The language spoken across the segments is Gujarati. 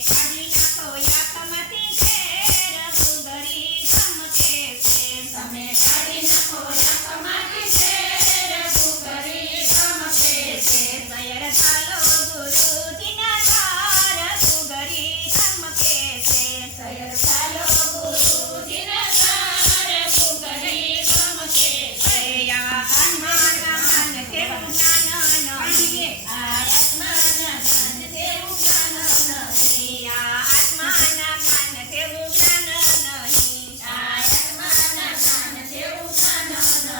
કાઢી નાખો આંખમાંથી ઝેર ઘૂઘરી ચમકે છે. તમે કાઢી નાખો આંખમાંથી ઝેર ઘૂઘરી ચમકે છે. સૈયર ચાલો ગુરુજીના તાર ઘૂઘરી ચમકે છે. સૈયર ચાલો ગુરુજીના તાર ઘૂઘરી ચમકે છે. આત્માના મન કેવું જ્ઞાન નથી. આત્માના કાન તેવું જ્ઞાન નથી. આત્માના કાન તેવું જ્ઞાન નહીં. આત્માના કાન તેવું જ્ઞાન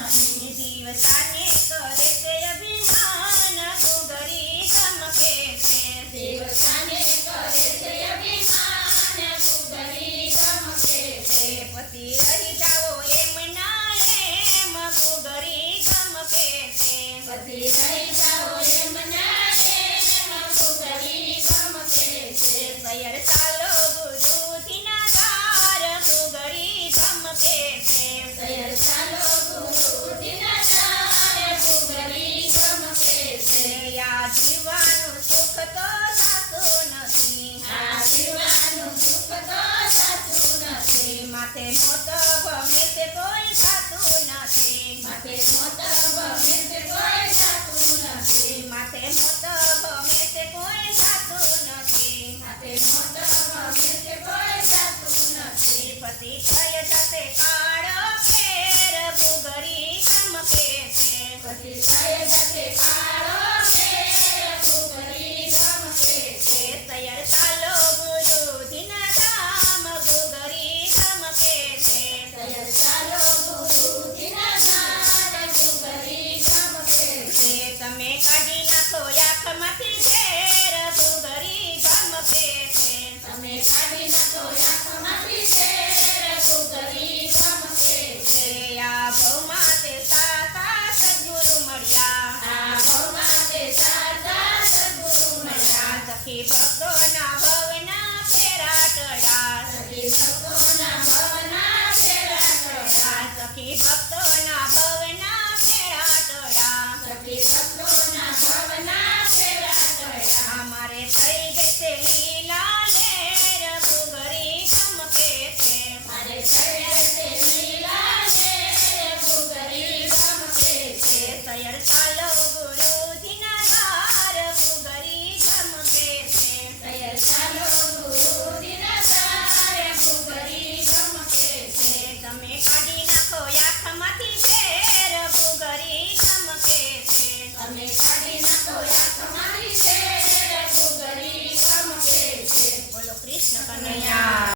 નથી. દિવસાને કરે છે અભિમાન ઘૂઘરી ચમકે છે. દેવતાને કરે છે અભિમાન ઘૂઘરી ચમકે છે. પછી રહી જાઓ એમ ના એમ ઘૂઘરી ચમકે છે. પછી રહી જાઓ એમ ના એમ ઘૂઘરી ચમકે છે. સૈયર ચાલો ગુરુજીના તાર ઘૂઘરી ચમકે છે. સૈયર ચાલો ગુરુજીના તાર ઘૂઘરી ચમકે છે. આ જીવવાનું સુખ તો સાચું નથી. આ જીવવાનું સુખ તો સાચું નથી. માથે મોત ગમે તે કોઈ સાચું નથી. માથે મોત ગમે તે કોઈ સાચું નથી. માથે મોત ગમે તે કોઈ સાચું નથી. માથે મોત ગમે તે કોઈ સાચું નથી. પછી થઈ જશે કાળો ફેર ઘૂઘરી ચમકે છે. પછી થઈ જશે કાળો ફેર ઘૂઘરી ચમકે છે. સૈયર ચાલો ગુરુજીના ધામ ઘૂઘરી ચમકે છે. સૈયર ચાલો ગુરુજીના ધામ ઘૂઘરી ચમકે છે. તમે કાઢી નાખો આંખમાંથી ઝેર ઘૂઘરી ચમકે છે. તમે કાઢી નાખો આંખમાંથી ઝેર ઘૂઘરી ચમકે છે. આ ભવમાં તે સાચા સદ્ગુરુ મળ્યા. આ ભવમાં તે સાચા સદ્ગુરુ મળ્યા. સખી ભક્તોના ભવના ફેરા ટળ્યા. સખી ભક્તોના ભવના ફેરા ટળ્યા. સખી ભક્તોના ભવના ફેરા ટળ્યા. સખી ભક્તોના ભવના ફેરા ટળ્યા. અમારે થઈ ગઈ છે લીલા લેર ઘૂઘરી ચમકે છે. મારે થઈ જશે લીલા લેર ઘૂઘરી ચમકે છે. સૈયર ચાલો ગુરુજીના તાર ઘૂઘરી ચમકે છે. સૈયર ચાલો ગુરુજીના તાર ઘૂઘરી ચમકે છે. તમે કાઢી નાખો આંખમાંથી ઝેર ઘૂઘરી ચમકે છે. તમે કાઢી નાખો આંખમાંથી ઝેર ઘૂઘરી ચમકે છે. બોલો કૃષ્ણ કનૈયા.